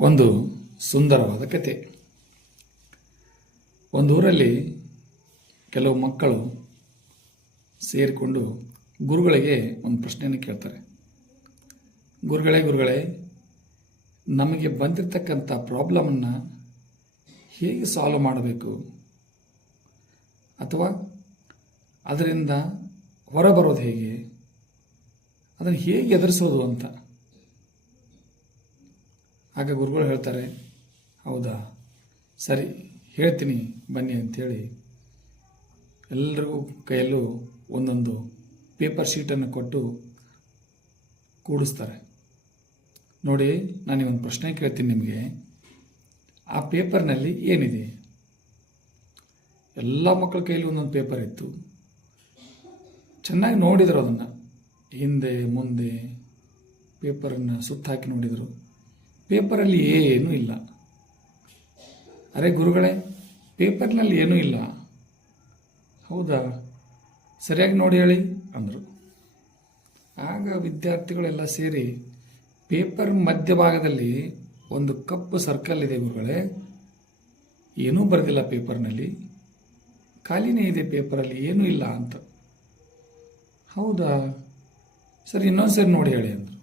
ಒಂದು ಸುಂದರವಾದ ಕತೆ. ಒಂದು ಊರಲ್ಲಿ ಕೆಲವು ಮಕ್ಕಳು ಸೇರಿಕೊಂಡು ಗುರುಗಳಿಗೆ ಒಂದು ಪ್ರಶ್ನೆಯನ್ನು ಕೇಳ್ತಾರೆ. ಗುರುಗಳೇ, ನಮಗೆ ಬಂದಿರತಕ್ಕಂಥ ಪ್ರಾಬ್ಲಮನ್ನು ಹೇಗೆ ಸಾಲ್ವ್ ಮಾಡಬೇಕು, ಅಥವಾ ಅದರಿಂದ ಹೊರಬರೋದು ಹೇಗೆ, ಅದನ್ನು ಹೇಗೆ ಎದುರಿಸೋದು ಅಂತ. ಆಗ ಗುರುಗಳು ಹೇಳ್ತಾರೆ, ಹೌದಾ, ಸರಿ ಹೇಳ್ತೀನಿ ಬನ್ನಿ ಅಂಥೇಳಿ ಎಲ್ಲರಿಗೂ ಕೈಯಲ್ಲೂ ಒಂದೊಂದು ಪೇಪರ್ ಶೀಟನ್ನು ಕೊಟ್ಟು ಕೂಡಿಸ್ತಾರೆ. ನೋಡಿ, ನಾನೀಗೊಂದು ಪ್ರಶ್ನೆ ಕೇಳ್ತೀನಿ ನಿಮಗೆ. ಆ ಪೇಪರ್ನಲ್ಲಿ ಏನಿದೆ? ಎಲ್ಲ ಮಕ್ಕಳ ಕೈಯಲ್ಲಿ ಒಂದೊಂದು ಪೇಪರ್ ಇತ್ತು. ಚೆನ್ನಾಗಿ ನೋಡಿದರು, ಅದನ್ನು ಹಿಂದೆ ಮುಂದೆ ಪೇಪರನ್ನು ಸುತ್ತ ಹಾಕಿ ನೋಡಿದರು. ಪೇಪರಲ್ಲಿ ಏನೂ ಇಲ್ಲ. ಅರೆ ಗುರುಗಳೇ, ಪೇಪರ್ನಲ್ಲಿ ಏನೂ ಇಲ್ಲ. ಹೌದಾ, ಸರಿಯಾಗಿ ನೋಡಿ ಹೇಳಿ ಅಂದರು. ಆಗ ವಿದ್ಯಾರ್ಥಿಗಳೆಲ್ಲ ಸೇರಿ ಪೇಪರ್ ಮಧ್ಯಭಾಗದಲ್ಲಿ ಒಂದು ಕಪ್ಪು ಸರ್ಕಲ್ ಇದೆ ಗುರುಗಳೇ, ಏನೂ ಬರೆದಿಲ್ಲ ಪೇಪರ್ನಲ್ಲಿ, ಖಾಲಿನೇ ಇದೆ ಪೇಪರಲ್ಲಿ, ಏನೂ ಇಲ್ಲ ಅಂತ. ಹೌದಾ, ಸರಿ ಇನ್ನೊಂದು ಸರಿ ನೋಡಿ ಹೇಳಿ ಅಂದರು.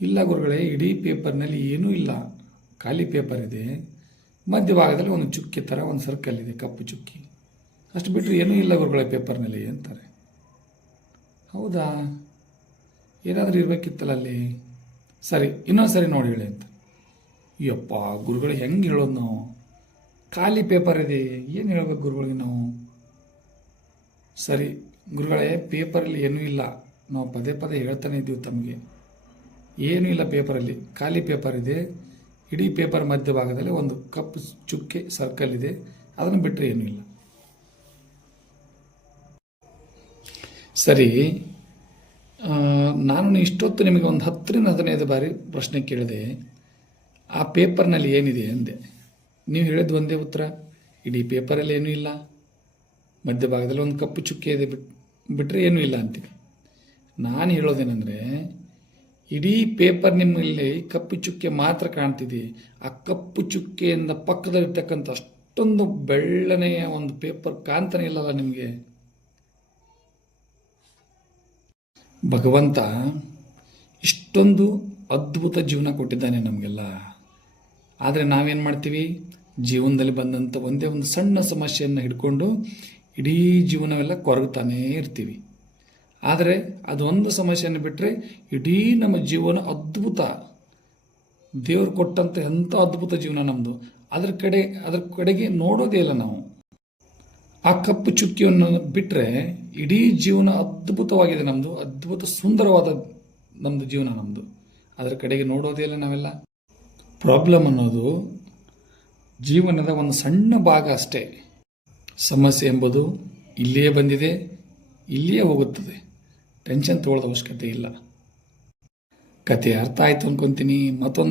ಇಲ್ಲ ಗುರುಗಳೇ, ಇಡೀ ಪೇಪರ್ನಲ್ಲಿ ಏನೂ ಇಲ್ಲ, ಖಾಲಿ ಪೇಪರ್ ಇದೆ, ಮಧ್ಯಭಾಗದಲ್ಲಿ ಒಂದು ಚುಕ್ಕಿ ಥರ ಒಂದು ಸರ್ಕಲ್ ಇದೆ, ಕಪ್ಪು ಚುಕ್ಕಿ, ಅಷ್ಟು ಬಿಟ್ಟರೆ ಏನೂ ಇಲ್ಲ ಗುರುಗಳೇ ಪೇಪರ್ನಲ್ಲಿ ಅಂತಾರೆ. ಹೌದಾ, ಏನಾದರೂ ಇರಬೇಕಿತ್ತಲ್ಲ ಅಲ್ಲಿ, ಸರಿ ಇನ್ನೊಂದು ಸರಿ ನೋಡಿ ಹೇಳಿ ಅಂತ. ಅಯ್ಯಪ್ಪ ಗುರುಗಳು, ಹೆಂಗೆ ಹೇಳೋದು ನಾವು? ಖಾಲಿ ಪೇಪರ್ ಇದೆ, ಏನು ಹೇಳ್ಬೇಕು ಗುರುಗಳಿಗೆ ನಾವು? ಸರಿ ಗುರುಗಳೇ, ಪೇಪರಲ್ಲಿ ಏನೂ ಇಲ್ಲ, ನಾವು ಪದೇ ಪದೇ ಹೇಳ್ತಾನೆ ಇದ್ದೀವಿ ತಮಗೆ, ಏನೂ ಇಲ್ಲ ಪೇಪರಲ್ಲಿ, ಖಾಲಿ ಪೇಪರ್ ಇದೆ, ಇಡೀ ಪೇಪರ್ ಮಧ್ಯಭಾಗದಲ್ಲಿ ಒಂದು ಕಪ್ಪು ಚುಕ್ಕೆ ಸರ್ಕಲ್ ಇದೆ, ಅದನ್ನು ಬಿಟ್ಟರೆ ಏನೂ ಇಲ್ಲ. ಸರಿ, ನಾನು ಇಷ್ಟೊತ್ತು ನಿಮಗೆ ಒಂದು 10-15 ಬಾರಿ ಪ್ರಶ್ನೆ ಕೇಳಿದೆ, ಆ ಪೇಪರ್ನಲ್ಲಿ ಏನಿದೆ ಅಂದೆ. ನೀವು ಹೇಳಿದ್ದು ಒಂದೇ ಉತ್ತರ, ಇಡೀ ಪೇಪರಲ್ಲಿ ಏನೂ ಇಲ್ಲ, ಮಧ್ಯಭಾಗದಲ್ಲಿ ಒಂದು ಕಪ್ಪು ಚುಕ್ಕೆ ಇದೆ, ಬಿಟ್ಟರೆ ಏನೂ ಇಲ್ಲ ಅಂತೀವಿ. ನಾನು ಹೇಳೋದೇನೆಂದರೆ, ಇಡೀ ಪೇಪರ್ ನಿಮ್ಮಲ್ಲಿ ಕಪ್ಪು ಚುಕ್ಕೆ ಮಾತ್ರ ಕಾಣ್ತಿದೆ. ಆ ಕಪ್ಪು ಚುಕ್ಕೆಯಿಂದ ಪಕ್ಕದಲ್ಲಿರ್ತಕ್ಕಂಥ ಅಷ್ಟೊಂದು ಬೆಳ್ಳನೆಯ ಒಂದು ಪೇಪರ್ ಕಾಣ್ತಾನೆ ಇಲ್ಲಲ್ಲ ನಿಮಗೆ. ಭಗವಂತ ಇಷ್ಟೊಂದು ಅದ್ಭುತ ಜೀವನ ಕೊಟ್ಟಿದ್ದಾನೆ ನಮಗೆಲ್ಲ. ಆದರೆ ನಾವೇನು ಮಾಡ್ತೀವಿ, ಜೀವನದಲ್ಲಿ ಬಂದಂಥ ಒಂದೇ ಒಂದು ಸಣ್ಣ ಸಮಸ್ಯೆಯನ್ನು ಹಿಡ್ಕೊಂಡು ಇಡೀ ಜೀವನವೆಲ್ಲ ಕೊರಗ್ತಾನೇ ಇರ್ತೀವಿ. ಆದರೆ ಅದೊಂದು ಸಮಸ್ಯೆಯನ್ನು ಬಿಟ್ಟರೆ ಇಡೀ ನಮ್ಮ ಜೀವನ ಅದ್ಭುತ, ದೇವರು ಕೊಟ್ಟಂಥ ಎಂಥ ಅದ್ಭುತ ಜೀವನ ನಮ್ಮದು. ಅದರ ಕಡೆಗೆ ನೋಡೋದೇ ಇಲ್ಲ ನಾವು. ಆ ಕಪ್ಪು ಚುಕ್ಕಿಯನ್ನು ಬಿಟ್ಟರೆ ಇಡೀ ಜೀವನ ಅದ್ಭುತವಾಗಿದೆ ನಮ್ಮದು, ಅದ್ಭುತ ಸುಂದರವಾದ ನಮ್ಮದು ಜೀವನ ನಮ್ಮದು. ಅದರ ಕಡೆಗೆ ನೋಡೋದೇ ಇಲ್ಲ ನಾವೆಲ್ಲ. ಪ್ರಾಬ್ಲಮ್ ಅನ್ನೋದು ಜೀವನದ ಒಂದು ಸಣ್ಣ ಭಾಗ ಅಷ್ಟೇ. ಸಮಸ್ಯೆ ಎಂಬುದು ಇಲ್ಲಿಯೇ ಬಂದಿದೆ, ಇಲ್ಲಿಯೇ ಹೋಗುತ್ತದೆ. ಟೆನ್ಷನ್ ತಗೊಳ್ಳೋದು ಅವಶ್ಯಕತೆ ಇಲ್ಲ. ಕತೆ ಅರ್ಥ ಆಯಿತು ಅನ್ಕೊತೀನಿ. ಮತ್ತೊಂದು